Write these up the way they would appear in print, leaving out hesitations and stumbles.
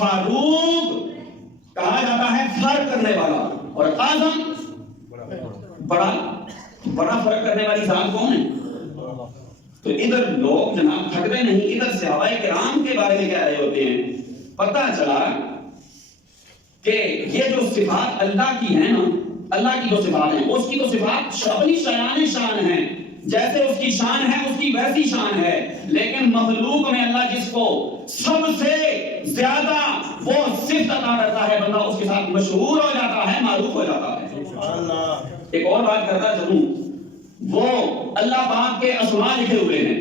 فاروق کہا جاتا ہے فرق کرنے والا، اور اعظم بڑا فرق کرنے والی ذات کون ہے؟ تو ادھر لوگ جناب تھکتے نہیں، ادھر صحابہ کرام کے بارے میں کہہ رہے ہوتے ہیں۔ پتہ چلا کہ یہ جو صفات اللہ کی ہیں نا، اللہ کی جو صفات ہیں اس کی تو صفات اپنی شان ہیں، جیسے اس کی شان ہے اس کی ویسی شان ہے، لیکن مخلوق میں اللہ جس کو سب سے زیادہ وہ صفت عطا کرتا ہے، بندہ اس کے ساتھ مشہور ہو جاتا ہے، معروف ہو جاتا ہے۔ ایک اور بات کرتا چلوں، وہ اللہ پاک کے اسماء لکھے ہوئے ہیں،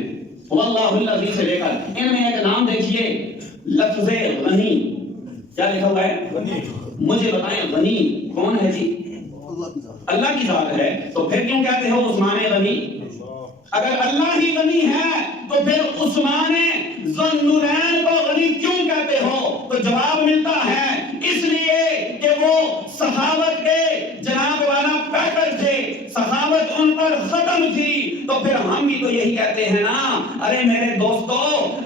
واللہ الذی سے لے کر ان میں ایک نام دیکھیے لفظ غنی، کیا لکھا ہوا ہے؟ غنی۔ مجھے بتائیں غنی کون ہے جی؟ اللہ کی ذات ہے، تو پھر کیوں کہتے ہو عثمان غنی؟ اگر اللہ ہی غنی ہے تو پھر عثمان ذو النورین کو غنی کیوں کہتے ہو؟ تو جواب ملتا ہے اس لیے کہ وہ سخاوت کے جناب والا پیکر تھے، سخاوت ان پر ختم تھی۔ تو پھر ہم بھی تو یہی کہتے ہیں نا، ارے میرے دوستو،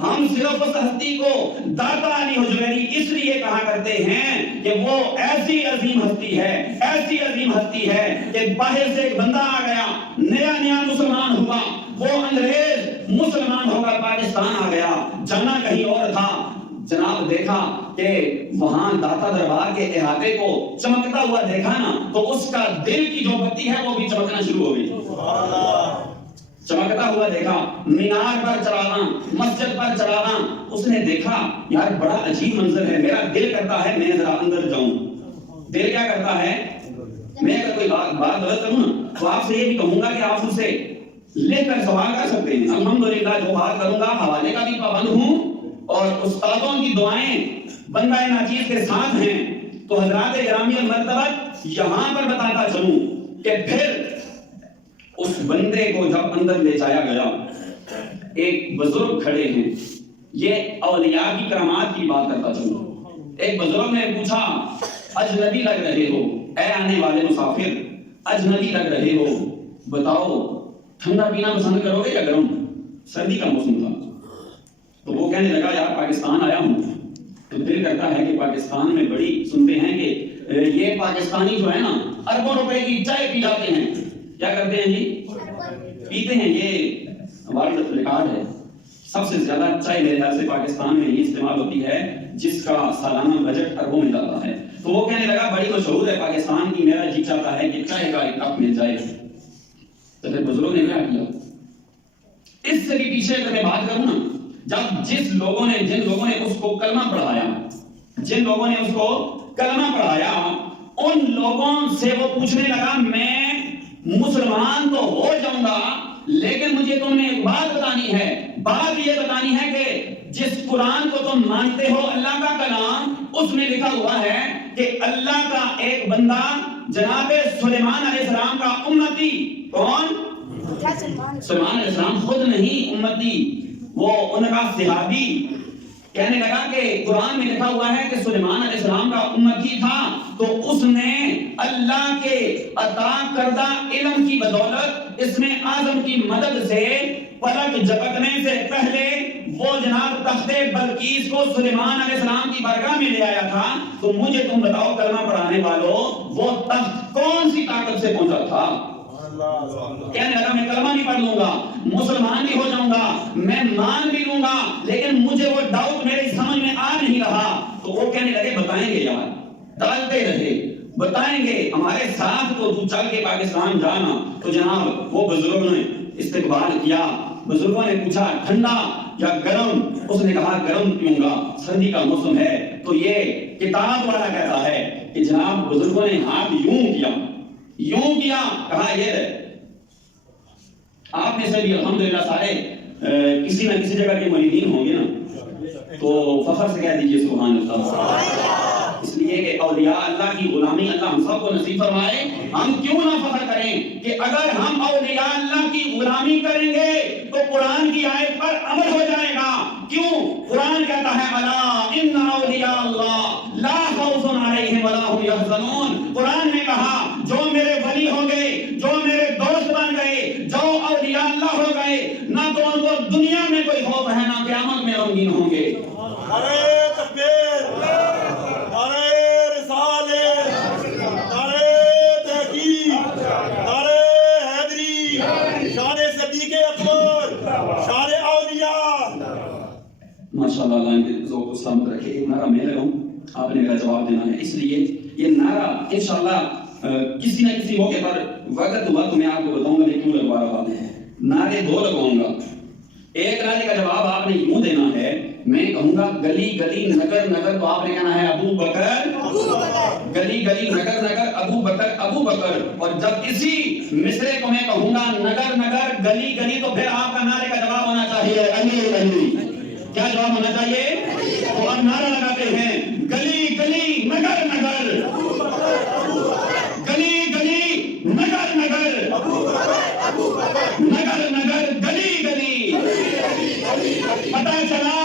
ہم صرف اس ہستی کو داتا علی حجویری اس لیے کہا کرتے ہیں کہ وہ ایسی عظیم ہستی ہے، ایسی عظیم ہستی ہے کہ باہر سے ایک بندہ آ گیا، نیا مسلمان ہوا، وہ انگریز مسلمان ہو کر پاکستان آ گیا، جانا کہیں اور تھا، جناب دیکھا کہ وہاں داتا دربار کے احاطے کو چمکتا ہوا دیکھا نا، تو اس کا دل کی جو بتی ہے وہ بھی چمکنا شروع ہو گئی۔ چمکتا ہوا دیکھا، مینار پر چلانا، مسجد پر چلانا، اس نے دیکھا یار بڑا عجیب منظر ہے، میرا دل کرتا ہے میں ذرا اندر جاؤں۔ دل کیا کرتا ہے؟ میں اگر کوئی بات غلط کروں نا تو آپ سے یہ بھی کہوں گا کہ آپ مجھ سے لکھ کر سوال کر سکتے ہیں، الحمدللہ جو بات کروں گا حوالے کا بھی پابند ہوں، اور استادوں کی دعائیں بندہ ناچیز کے ساتھ ہیں۔ تو حضرات گرامی المرتبہ یہاں پر بتاتا چلوں کہ پھر اس بندے کو جب اندر لے جایا گیا، ایک بزرگ کھڑے ہیں، یہ اولیاء کی کرامات کی بات کرتا چلوں۔ ایک بزرگ نے پوچھا اجنبی لگ رہے ہو اے آنے والے مسافر، اجنبی لگ رہے ہو، بتاؤ ٹھنڈا پینا پسند کرو گے یا گرم؟ سردی کا موسم تھا، تو وہ کہنے لگا یار پاکستان آیا ہوں تو دل کرتا ہے کہ پاکستان میں بڑی سنتے ہیں کہ یہ پاکستانی جو ہے نا اربوں روپے کی چائے پی جاتے ہیں، کیا کرتے ہیں جی؟ پیتے ہیں، یہ ورلڈ ریکارڈ ہے، سب سے زیادہ چائے میرے خیال سے پاکستان میں ہی استعمال ہوتی ہے، جس کا سالانہ بجٹ اربوں میں جاتا ہے۔ تو وہ کہنے لگا بڑی مشہور ہے پاکستان کی، میرا جی چاہتا ہے کہ چائے کا ایک کپ مل جائے۔ تو پھر بزرگوں نے کیا کیا؟ اس سے بھی پیچھے اگر میں بات کروں نا، جب جن لوگوں نے اس کو کلمہ پڑھایا، جن لوگوں نے اس کو کلمہ پڑھایا، ان لوگوں سے وہ پوچھنے لگا میں مسلمان تو ہو جاؤں گا، لیکن مجھے تم نے ایک بات بتانی ہے، بات یہ بتانی ہے کہ جس قرآن کو تم مانتے ہو اللہ کا کلام، اس میں لکھا ہوا ہے کہ اللہ کا ایک بندہ جناب سلیمان علیہ السلام کا امتی، کون؟ سلیمان علیہ السلام خود نہیں امتی، وہ ان کا صحابی کہنے لگا کہ قرآن میں لکھا ہوا ہے کہ سلیمان علیہ السلام کا امتی تھا، تو اس نے اللہ کے عطا کردہ علم کی بدولت اسم اعظم کی مدد سے پلک جھپکنے سے پہلے وہ جناب تخت بلقیس کو سلیمان علیہ السلام کی بارگاہ میں لے آیا تھا۔ تو مجھے تم بتاؤ کلمہ پڑھانے والوں، وہ تخت کون سی طاقت سے پہنچا تھا؟ کہنے لگا میں کلمہ نہیں پڑھ لوں گا، مسلمان بھی ہو جاؤں گا، میں مان بھی لوں گا، لیکن مجھے وہ ڈاؤٹ میری سمجھ میں آ نہیں رہا۔ تو وہ کہنے لگے بتائیں گے یار، ڈالتے رہے بتائیں گے، ہمارے ساتھ تو تو چل کے پاکستان جانا۔ تو جناب وہ بزرگوں نے استقبال کیا، بزرگوں نے پوچھا ٹھنڈا یا گرم؟ اس نے کہا گرم پیوں گا، سردی کا موسم ہے۔ تو یہ کتاب والا کہتا ہے کہ جناب بزرگوں نے ہاتھ یوں کیا، کہا یہ آپ میں سے بھی الحمدللہ سارے کسی نہ کسی جگہ کے مریدین ہوں گے نا، تو فخر سے کہہ دیجئے سبحان اللہ، اس لیے کہ اولیاء اللہ کی غلامی اللہ ہم سب کو نصیب فرمائے۔ ہم کیوں نہ فخر کریں کہ اگر ہم اولیاء اللہ کی غلامی کریں گے تو قرآن کی آیت پر عمل ہو جائے گا۔ کیوں؟ قرآن کہتا ہے الا ان اولیاء اللہ لا خوف علیہم ولا هم يحزنون۔ قرآن نے کہا جو میرے ولی ہو گئے، جو میرے دوست بن گئے، جو اولیاء اللہ ہو گئے، نہ تو ان کو دنیا میں کوئی خوف ہے نہ قیامت میں غمگین ہوں گے۔ نعرہ تکبیر! ایک نعرہ میں لگاؤں، آپ نے میرا جواب دینا ہے. اس لیے یہ نعرہ انشاءاللہ کسی نہ کسی موقع پر وقت ہوا تو میں آپ کو بتاؤں گا میں کیوں لگوا رہا ہوں. نعرے دو لگواؤں گا. ایک نعرے کا جواب آپ نے یوں دینا ہے، میں کہوں گا گلی گلی نگر نگر، تو آپ نے کہنا ہے ابو بکر. گلی گلی نگر نگر ابو بکر ابو بکر. اور جب اسی مصرے کو میں کہوں گا نگر نگر گلی گلی، تو پھر آپ کا نعرے کا جواب ہونا چاہیے علی علی. کیا جواب ہونا چاہیے؟ تو اب نعرہ لگاتے ہیں گلی گلی نگر نگر، گلی گلی نگر نگر، نگر نگر گلی گلی. پتہ چلا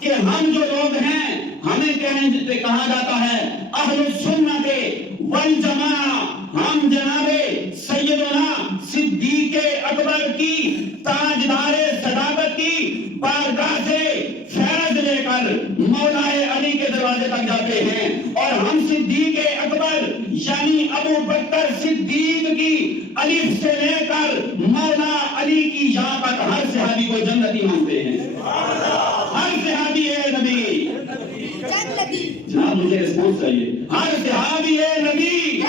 کہ ہم جو لوگ ہیں ہمیں کہا جاتا ہے اہل السنت والجماعہ. ہم جناب سیدنا صدیق اکبر کی تاجدار صداقت کی بارگاہ سے فیض لے کر مولا علی کے دروازے تک جاتے ہیں، اور ہم صدیق اکبر یعنی ابو بکر صدیق کی الف سے لے کر مولا علی کی یا تک ہر صحابی کو جنتی مانتے ہیں. ہر صحابی اے نبی جناب، مجھے رسپانس چاہیے. ہر صحابی اے نبی،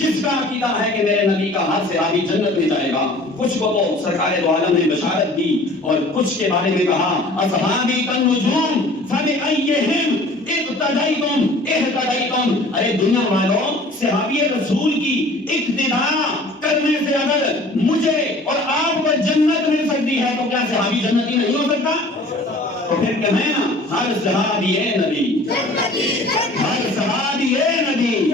جس کا عقیدہ ہے کہ میرے نبی کا ہر صحابی جنت میں جائے گا. کچھ کو تو سرکار دو عالم نے بشارت دی، اور کچھ کے بارے میں کہا اصحابی کالنجوم فبأیہم اقتدیتم اہتدیتم. ارے دنیا والوں، صحابی رسول کی اقتداء کرنے سے اگر مجھے اور آپ کو جنت مل سکتی ہے تو کیا صحابی جنتی نہیں ہو سکتا؟ تو پھر کہیں نا ہر صحابی اے نبی، ہر صحابی اے نبی.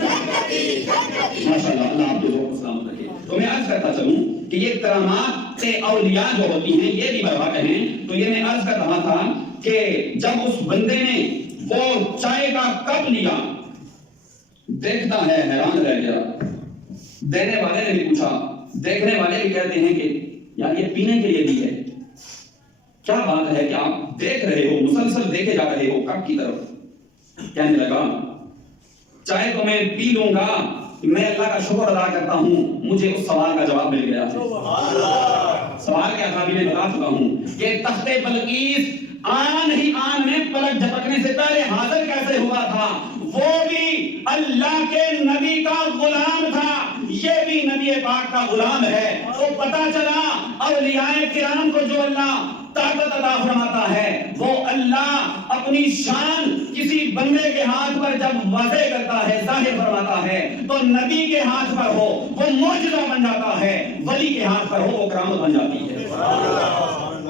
ماشاءاللہ، اللہ آپ کو سلامت رکھے. تو میں عرض کرتا چلوں کہ یہ کرامات اولیاء جو ہوتی ہیں یہ بھی بروا کہیں تو یہ میں عرض کر رہا تھا کہ جب اس بندے نے وہ چائے کا کپ لیا، دیکھتا ہے حیران رہ گیا. دینے والے نے بھی پوچھا، دیکھنے والے بھی کہتے ہیں کہ یار یہ پینے کے لیے بھی ہے. کیا بات ہے کہ آپ دیکھ رہے ہو، مسلسل دیکھے جا رہے ہو کپ کی طرف. کہنے لگا چائے تو میں پی لوں گا، میں اللہ کا شکر ادا کرتا ہوں مجھے اس سوال کا جواب مل گیا. سوال کیا تھا میں بتا چکا ہوں کہ تخت بلقیس آن ہی آن میں پلک جھپکنے سے پہلے حاضر کیسے ہوا تھا. وہ بھی اللہ کے نبی کا غلام تھا، یہ بھی نبی پاک کا غلام ہے. تو پتا چلا اولیاء کرام کو جو اللہ طاقت عطا فرماتا ہے، وہ اللہ اپنی شان کسی بندے کے ہاتھ پر جب واضح کرتا ہے، ظاہر فرماتا ہے، تو نبی کے ہاتھ پر ہو وہ معجزہ بن جاتا ہے، ولی کے ہاتھ پر ہو وہ کرامت بن جاتی ہے.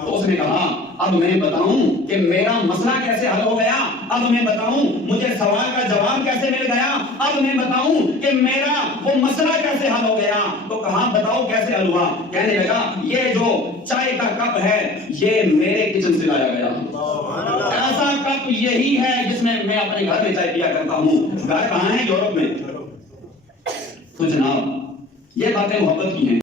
تو اس نے کہا اب میں بتاؤں کہ میرا مسئلہ کیسے حل ہو گیا، اب میں بتاؤں مجھے سوال کا جواب کیسے مل گیا، اب میں بتاؤں کہ میرا وہ مسئلہ کیسے حل ہو گیا. تو کہا بتاؤ کیسے حل ہوا. کہنے لگا یہ جو چائے کا کپ ہے یہ میرے کچن سے لایا گیا. ایسا کپ یہی ہے جس میں میں اپنے گھر میں چائے پیا کرتا ہوں. گھر کہاں ہے؟ یورپ میں. تو جناب یہ باتیں محبت کی ہیں.